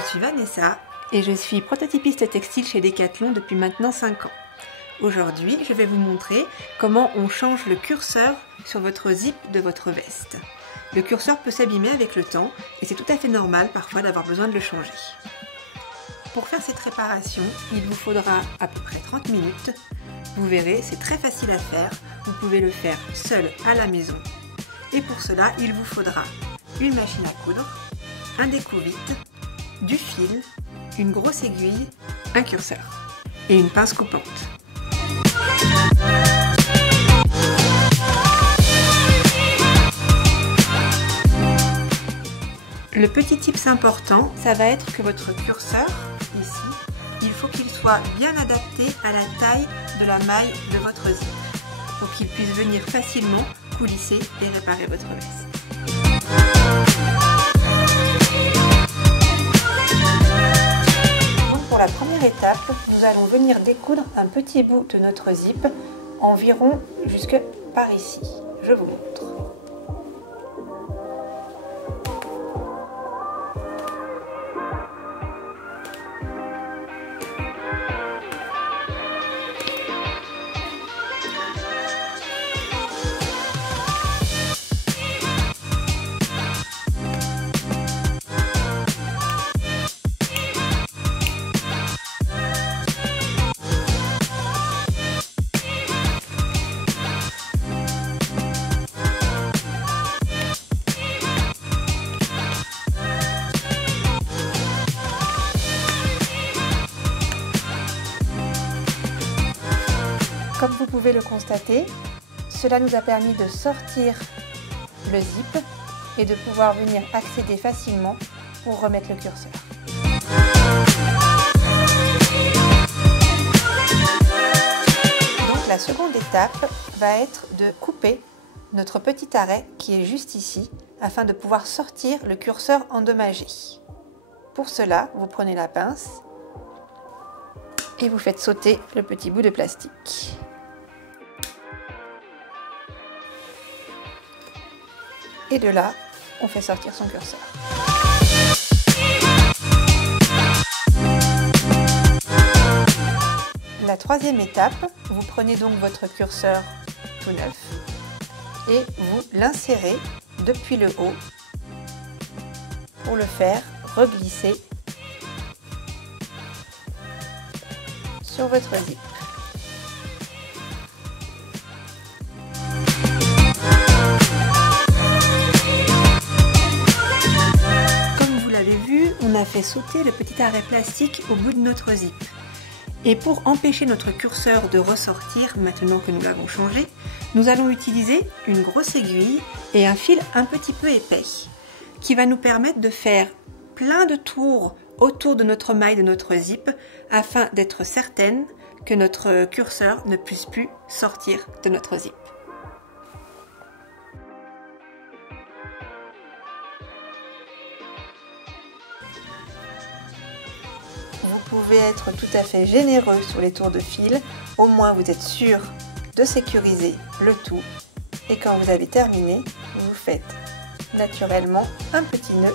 Je suis Vanessa et je suis prototypiste textile chez Decathlon depuis maintenant 5 ans. Aujourd'hui, je vais vous montrer comment on change le curseur sur votre zip de votre veste. Le curseur peut s'abîmer avec le temps et c'est tout à fait normal parfois d'avoir besoin de le changer. Pour faire cette réparation, il vous faudra à peu près 30 minutes. Vous verrez, c'est très facile à faire. Vous pouvez le faire seul à la maison. Et pour cela, il vous faudra une machine à coudre, un découpe-vite, du fil, une grosse aiguille, un curseur et une pince coupante. Le petit tips important, ça va être que votre curseur, ici, il faut qu'il soit bien adapté à la taille de la maille de votre zip pour qu'il puisse venir facilement coulisser et réparer votre veste. Donc pour la première étape, nous allons venir découdre un petit bout de notre zip, environ jusque par ici. Je vous montre. Comme vous pouvez le constater, cela nous a permis de sortir le zip et de pouvoir venir accéder facilement pour remettre le curseur. Donc la seconde étape va être de couper notre petit arrêt qui est juste ici afin de pouvoir sortir le curseur endommagé. Pour cela, vous prenez la pince et vous faites sauter le petit bout de plastique. Et de là, on fait sortir son curseur. La troisième étape, vous prenez donc votre curseur tout neuf et vous l'insérez depuis le haut pour le faire reglisser sur votre zip. On a fait sauter le petit arrêt plastique au bout de notre zip. Et pour empêcher notre curseur de ressortir, maintenant que nous l'avons changé, nous allons utiliser une grosse aiguille et un fil un petit peu épais, qui va nous permettre de faire plein de tours autour de notre maille de notre zip, afin d'être certaine que notre curseur ne puisse plus sortir de notre zip. Vous pouvez être tout à fait généreux sur les tours de fil, au moins vous êtes sûr de sécuriser le tout. Et quand vous avez terminé, vous faites naturellement un petit nœud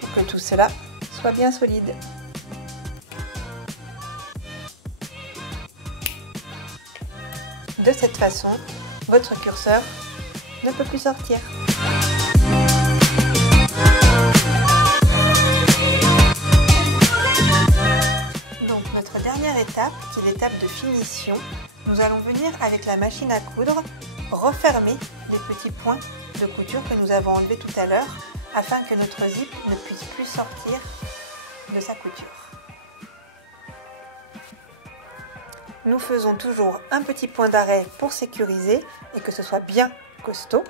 pour que tout cela soit bien solide. De cette façon, votre curseur ne peut plus sortir. Dernière étape, qui est l'étape de finition, nous allons venir avec la machine à coudre refermer les petits points de couture que nous avons enlevés tout à l'heure afin que notre zip ne puisse plus sortir de sa couture. Nous faisons toujours un petit point d'arrêt pour sécuriser et que ce soit bien costaud.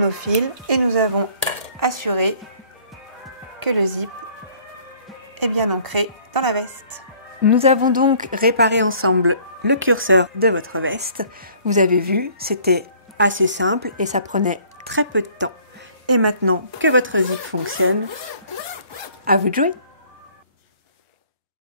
Nos fils et nous avons assuré que le zip est bien ancré dans la veste. Nous avons donc réparé ensemble le curseur de votre veste. Vous avez vu, c'était assez simple et ça prenait très peu de temps. Et maintenant que votre zip fonctionne, à vous de jouer!